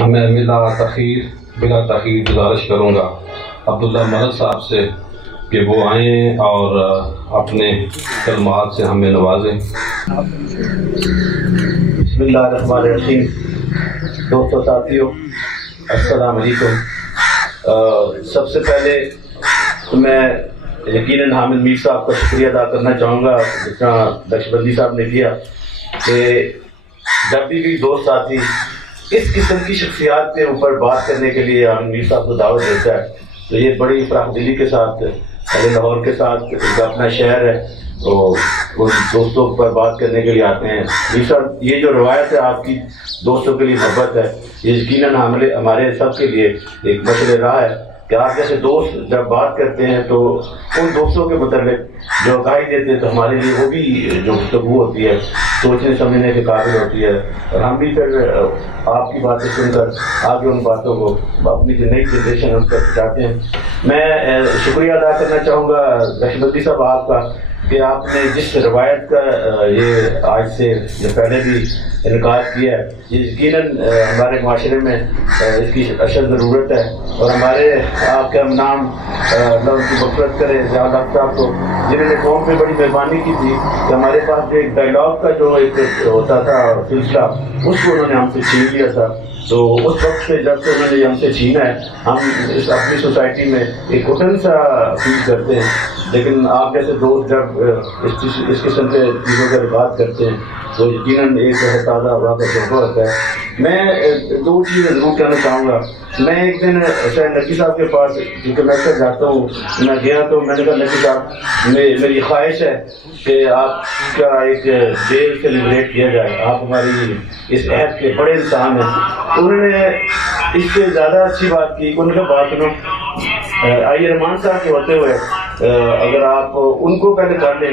میں بلا تاخیر گزارش کروں گا عبداللہ ملک صاحب سے کہ وہ آئیں اور اپنے کلمات سے ہمیں نوازیں۔ بسم اللہ الرحمن الرحیم۔ دوستو ساتھیو، السلام علیکم۔ سب سے پہلے میں یقیناً حامد میر صاحب کا شکریہ ادا کرنا چاہوں گا، جس طرح نقشبندی صاحب نے کیا، کہ جب بھی دوست ساتھی اس قسم کی شخصیات کے اوپر بات کرنے کے لیے حامد میر صاحب کو دعوت دیتا ہے تو یہ بڑی فراخ دلی کے ساتھ لاہور کے ساتھ اپنا شہر ہے تو ان دوستوں پر بات کرنے کے لیے آتے ہیں۔ میر صاحب، یہ جو روایت ہے آپ کی دوستوں کے لیے محبت ہے، یہ یقیناً ہمارے سب کے لیے ایک مشعل راہ ہے کہ آپ جیسے دوست جب بات کرتے ہیں تو ان دوستوں کے متعلق جو آگاہی دیتے ہیں تو ہمارے لیے وہ بھی جو گفتگو ہوتی ہے سوچنے سمجھنے کے قابل ہوتی ہے، اور ہم بھی پھر آپ کی باتیں سن کر آگے ان باتوں کو اپنی جو نئی جنریشن ان تک پہنچاتے ہیں۔ میں شکریہ ادا کرنا چاہوں گا نقشبندی صاحب آپ کا کہ آپ نے جس روایت کا یہ آج سے پہلے بھی انعقاد کیا ہے، یہ یقیناً ہمارے معاشرے میں اس کی اشد ضرورت ہے، اور ہمارے آپ کا نام اللہ ان کی مغفرت کرے زیاد صاحب کو، جنہوں نے قوم پہ بڑی مہربانی کی تھی کہ ہمارے پاس جو ایک ڈائلاگ کا جو ایک ہوتا تھا سلسلہ، اس کو انہوں نے ہم سے چھین لیا تھا۔ تو اس وقت سے جب سے انہوں نے ہم سے چھینا ہے، ہم اپنی سوسائٹی میں ایک گھٹن سا فیل کرتے ہیں، لیکن آپ جیسے دوست جب اس قسم کے چیزوں کا بات کرتے ہیں تو یقیناً ایک تازہ ہوا کا تجربہ ہوتا ہے۔ میں دو چیزیں ضرور کہنا چاہوں گا۔ میں ایک دن شاید نقی صاحب کے پاس، کیونکہ میں اکثر جاتا ہوں، میں گیا تو میں نے کہا نقی صاحب میری خواہش ہے کہ آپ کا ایک جیل سے لبریٹ کیا جائے، آپ ہماری اس عہد کے بڑے انسان ہیں۔ انہوں نے اس سے زیادہ اچھی بات کی، ان کا بات سنو، آئی رحمان صاحب کے ہوتے ہوئے اگر آپ ان کو پہلے کر لیں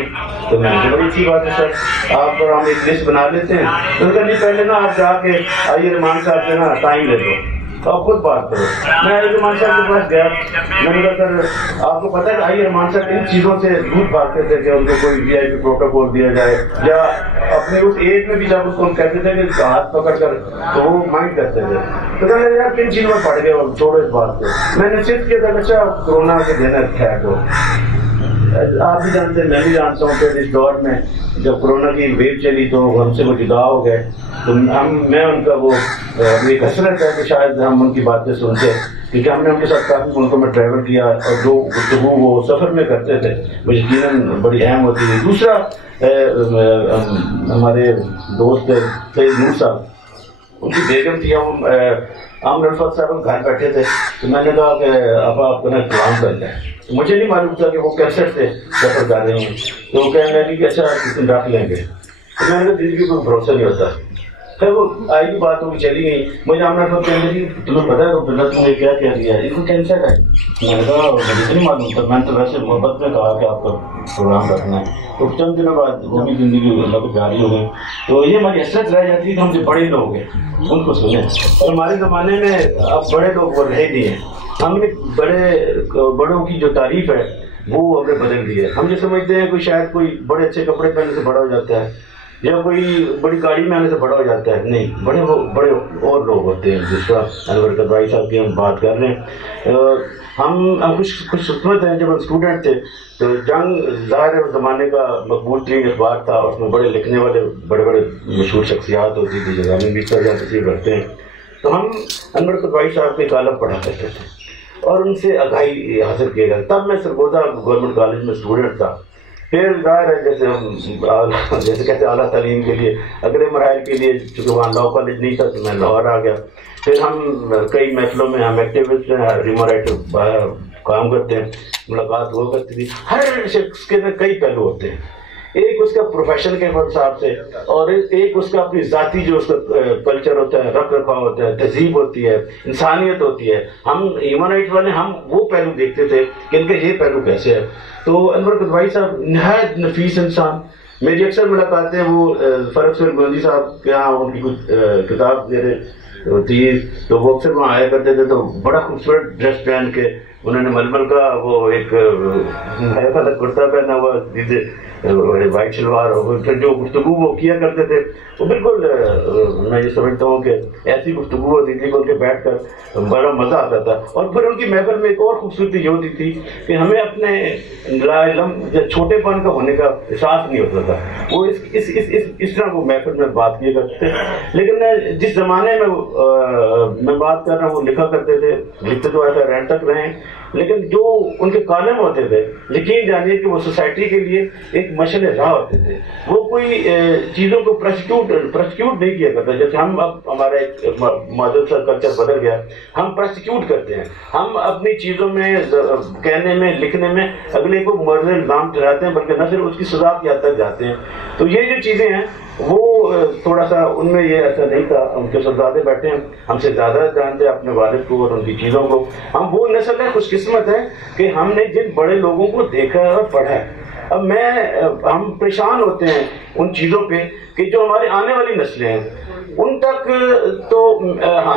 تو میں نے بڑی اچھی بات ہے سر، آپ اور ہم ایک لسٹ بنا لیتے ہیں۔ تو ان کا نہیں، پہلے نا آپ جا کے آئی رحمان صاحب سے نا ٹائم لے دو، آپ خود بات کرو۔ میں آئی رحمان صاحب کے پاس گیا، میں نے کہا سر آپ کو پتہ ہے کہ آئی رحمان صاحب ان چیزوں سے دور بھاگتے تھے کہ ان کو کوئی وی آئی پی پروٹوکول دیا جائے، یا اپنے اس ایج میں بھی جب اس کو ہم کہتے تھے کہ ہاتھ پکڑ کر تو وہ مائنڈ کرتے تھے۔ تو کہا یار کن چیزوں میں پڑ گئے، چھوڑو اس بات کو۔ میں نے صرف کیا تھا اچھا کورونا کے دن ہے تو آپ بھی جانتے ہیں، میں بھی جانتا ہوں کہ اس دور میں جب کورونا کی ویو چلی تو ہم سے وہ جدا ہو گئے، تو میں ان کا وہ ایک حسرت ہے کہ شاید ہم ان کی باتیں سنتے، کیونکہ ہم نے ان کے ساتھ کافی ملکوں میں ٹریول کیا اور جو گفتگو وہ سفر میں کرتے تھے وہ یقیناً بڑی اہم ہوتی ہے۔ دوسرا ہمارے دوست سید نور صاحب، ان کی بیگم تھی، ہم رفت صاحب گھر بیٹھے تھے تو میں نے کہا کہ اب آپ نا کلام کر لیں، تو مجھے نہیں معلوم تھا کہ وہ کیسٹ سے سفر کر رہے ہیں، تو وہ کہنے لگی کہ اچھا رکھ لیں گے، تو میں نے کہا دیدی کی کوئی بھروسہ نہیں ہوتا۔ پھر وہ آئی بھی بات ہوگی چلی گئی، مجھے آمنا صاحب کہنے لگی تمہیں پتا ہے عبداللہ تم نے کیا کہہ دیا، ان کو کینسر ہے۔ میں نے کہا مجھے تو نہیں معلوم تھا، میں نے تو ویسے محبت میں کہا کہ آپ کا پروگرام رکھنا ہے۔ تو چند دنوں بعد وہ بھی زندگی اللہ کو جاری ہو گئی، تو یہ ہماری حسرت رہ جاتی ہے کہ ہم جو بڑے لوگ ہیں ان کو سنیں، اور ہمارے زمانے میں اب بڑے لوگ وہ رہے نہیں ہیں، ہم نے بڑوں کی جو تعریف ہے وہ ہم نے بدل دی ہے۔ ہم جو سمجھتے ہیں کوئی شاید کوئی بڑے اچھے کپڑے پہننے سے بڑا ہو جاتا ہے یا کوئی بڑی گاڑی میں آنے سے بڑا ہو جاتا ہے، نہیں، بڑے اور لوگ ہوتے ہیں۔ جس طرح انور قدوائی صاحب کی ہم بات کر رہے ہیں، ہم خوش قسمت ہیں۔ جب ہم اسٹوڈنٹ تھے تو جنگ ظاہر زمانے کا مقبول ترین اخبار تھا، اس میں بڑے لکھنے والے بڑے مشہور شخصیات ہوتی تھی جو ہمیں بھی جہاں تصویر رکھتے ہیں، تو ہم انور قدوائی صاحب کے کالم پڑھا کرتے تھے اور ان سے آگاہی حاصل کیا گیا۔ تب میں سرگودا گورنمنٹ کالج میں اسٹوڈنٹ تھا۔ پھر ظاہر ہے جیسے ہم جیسے کہتے ہیں اعلیٰ تعلیم کے لیے اگلے مراحل کے لیے، چونکہ وہاں لاء کالج نہیں تھا تو میں لاہور آ گیا۔ پھر ہم کئی محفلوں میں ہم ایکٹیوسٹ ہیں، ہیومن رائٹر کام کرتے ہیں، ملاقات ہوا کرتی تھی۔ ہر شخص کے کئی پہلو ہوتے ہیں، ایک اس کا پروفیشن کے حساب سے اور ایک اس کا اپنی ذاتی جو اس کا کلچر ہوتا ہے، رکھ رکھاؤ ہوتا ہے، تہذیب ہوتی ہے، انسانیت ہوتی ہے۔ ہم ہیومن رائٹس والے ہم وہ پہلو دیکھتے تھے کہ ان کا یہ پہلو کیسے ہے۔ تو انور قدوائی صاحب نہایت نفیس انسان، میری اکثر ملاقاتیں وہ فرق سے گوندی صاحب کے یہاں ان کی کچھ کتاب ہوتی ہے تو وہ اکثر وہاں آیا کرتے تھے، تو بڑا خوبصورت ڈریس پہن کے انہوں نے ململ کا وہ ایک نیا والا کرتا پہنا ہوا، وائٹ شلوار، اور پھر جو گفتگو وہ کیا کرتے تھے وہ بالکل میں یہ سمجھتا ہوں کہ ایسی گفتگو ہوتی تھی کہ ان کے بیٹھ کر بڑا مزہ آتا تھا. اور پھر ان کی محفل میں ایک اور خوبصورتی یہ ہوتی تھی کہ ہمیں اپنے لا علم یا چھوٹے پن کا ہونے کا احساس نہیں ہوتا تھا. وہ اس طرح وہ محفل میں بات کیا کرتے تھے. لیکن جس زمانے میں بات کر رہا ہوں وہ لکھا کرتے تھے، لکھتے تو ایسا رہ تک رہے ہیں، لیکن جو ان کے کالم ہوتے تھے یقین جانیے کہ وہ سوسائٹی کے لیے ایک مشعل راہ ہوتے تھے. وہ کوئی چیزوں کو پرسیکیوٹ نہیں کیا کرتا. جیسے ہم اب ہمارا ایک معذرت سا کلچر بدل گیا، ہم پرسیکیوٹ کرتے ہیں، ہم اپنی چیزوں میں کہنے میں لکھنے میں اگلے کو مرد الزام ٹھہراتے ہیں، بلکہ نہ صرف اس کی سزا کی حد تک جاتے ہیں. تو یہ جو چیزیں ہیں وہ تھوڑا سا ان میں یہ ایسا نہیں تھا. ان کے صاحبزادے بیٹھے ہیں، ہم سے زیادہ جانتے ہیں اپنے والد کو اور ان کی چیزوں کو. ہم وہ نسل ہے خوش قسمت ہے کہ ہم نے جن بڑے لوگوں کو دیکھا ہے اور پڑھا ہے. اب ہم پریشان ہوتے ہیں ان چیزوں پہ کہ جو ہمارے آنے والی نسلیں ہیں ان تک تو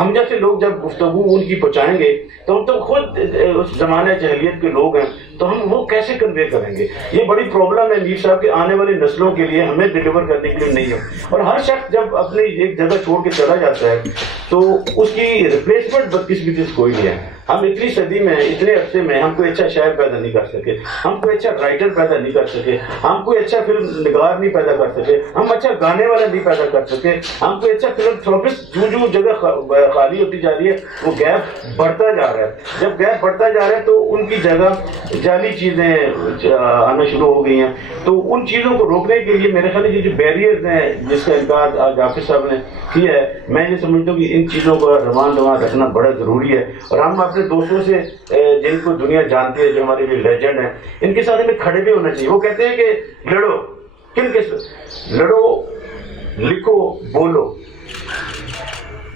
ہم جیسے لوگ جب گفتگو ان کی پہنچائیں گے تو ہم تو خود اس زمانہ جہلیت کے لوگ ہیں، تو ہم وہ کیسے کنوے کریں گے؟ یہ بڑی پرابلم ہے میر صاحب کہ آنے والی نسلوں کے لیے ہمیں ڈیلیور کرنے کے لیے نہیں ہے. اور ہر شخص جب اپنی ایک جگہ چھوڑ کے چلا جاتا ہے تو اس کی ریپلیسمنٹ بدقسمتی سے کوئی نہیں ہے. ہم اتنی صدی میں اتنے عرصے میں ہم کوئی اچھا شاعر پیدا نہیں کر سکے، ہم کوئی اچھا رائٹر پیدا نہیں کر سکے، ہم کوئی اچھا فلم نگار نہیں پیدا کر سکے، ہم اچھا گانے والا نہیں پیدا کر سکے، ہم کوئی اچھا فلم تھراپسٹ جو جگہ خالی ہوتی جا رہی ہے وہ گیپ بڑھتا جا رہا ہے. جب گیپ بڑھتا جا رہا ہے تو ان کی جگہ جعلی چیزیں آنا شروع ہو گئی ہیں. تو ان چیزوں کو روکنے کے لیے میرے خیال یہ جو بیریئرز ہیں جس کا انکار آج حافظ صاحب نے کیا ہے، میں یہ سمجھتا ہوں کہ ان چیزوں کو رواں رکھنا بڑا ضروری ہے. اور ہم اپنے دوستوں سے جن کو دنیا جانتی ہے، جو ہمارے لیے لیجنڈ ہیں، ان کے ساتھ ہمیں کھڑے بھی ہونا چاہیے. وہ کہتے ہیں کہ لڑو، کن کے لڑو، لکھو، بولو.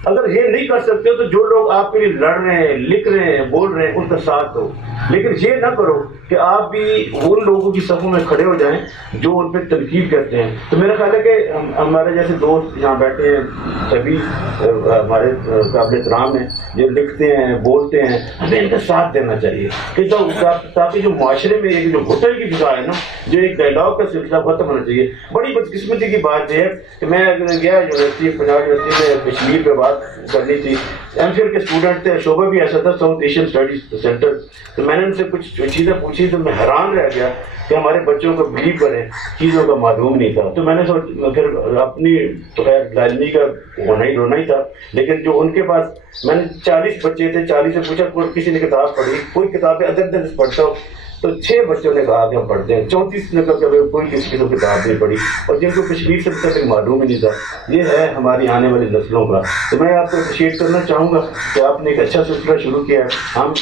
اگر یہ نہیں کر سکتے تو جو لوگ آپ کے لیے لڑ رہے ہیں، لکھ رہے ہیں، بول رہے ہیں، ان کا ساتھ دو. لیکن یہ نہ کرو کہ آپ بھی ان لوگوں کی صفوں میں کھڑے ہو جائیں جو ان پہ تنقید کرتے ہیں. تو میرا خیال ہے کہ ہمارے جیسے دوست یہاں بیٹھے ہیں سبھی ہمارے قابل احترام ہیں، جو لکھتے ہیں، بولتے ہیں، ہمیں ان کا ساتھ دینا چاہیے کہ تاکہ جو معاشرے میں ایک جو گھٹن کی فضا ہے نا، جو ایک ڈائلاگ کا سلسلہ ختم ہونا چاہیے. بڑی بدقسمتی کی بات یہ ہے کہ میں گیا یونیورسٹی، پنجاب یونیورسٹی میں کشمیر پہ بات کرنی تھی. ایم فل کے اسٹوڈنٹ تھے، شعبہ بھی ایسا تھا ساؤتھ ایشین اسٹڈیز سینٹر. تو میں نے ان سے کچھ چیزیں پوچھی تو میں حیران رہ گیا کہ ہمارے بچوں کو بلیو کریں چیزوں کا معلوم نہیں تھا. تو میں نے پھر اپنی تو خیر لازمی کا رونا ہی تھا، لیکن جو ان کے پاس میں نے 40 بچے تھے، 40 سے پوچھا کسی نے کتاب پڑھی، کوئی کتابیں ادب سے پڑھتا ہو تو 6 بچوں نے کہا کہ ہم پڑھتے ہیں، 34 نے کہا کہ کوئی کسی کو کتاب نہیں پڑھی. اور جن کو کشمیر سے تک معلوم ہی نہیں تھا. یہ ہے ہماری آنے والی نسلوں کا. تو میں آپ کو اپریشیٹ کرنا چاہوں گا کہ آپ نے ایک اچھا سلسلہ شروع کیا ہے. ہم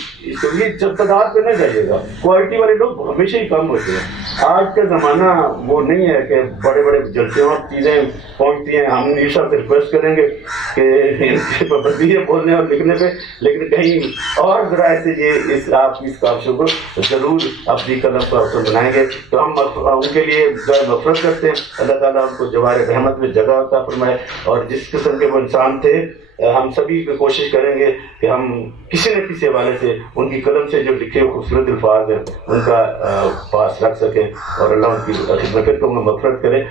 یہ تعداد پہ نہ جائیے گا، کوالٹی والے لوگ ہمیشہ ہی کم ہوتے ہیں. آج کا زمانہ وہ نہیں ہے کہ بڑے بڑے جلسے اور چیزیں پہنچتی ہیں. ہم یہ سب سے ریکویسٹ کریں گے کہ پابندی ہے بولنے اور لکھنے پہ، لیکن کہیں اور ذرائع سے یہ آپ کی اس کاوشوں کو ضرور اپنی قلم پر اثر بنائیں گے. تو ہم ان کے لیے مغفرت کرتے ہیں. اللہ تعالیٰ ہم کو جوار رحمت میں جگہ عطا فرمائے. اور جس قسم کے وہ انسان تھے، ہم سبھی کو کوشش کریں گے کہ ہم کسی نہ کسی حوالے سے ان کی قلم سے جو لکھے ہوئے خوبصورت الفاظ ہیں ان کا پاس رکھ سکیں، اور اللہ ان کی خدمت کو مغفرت کرے.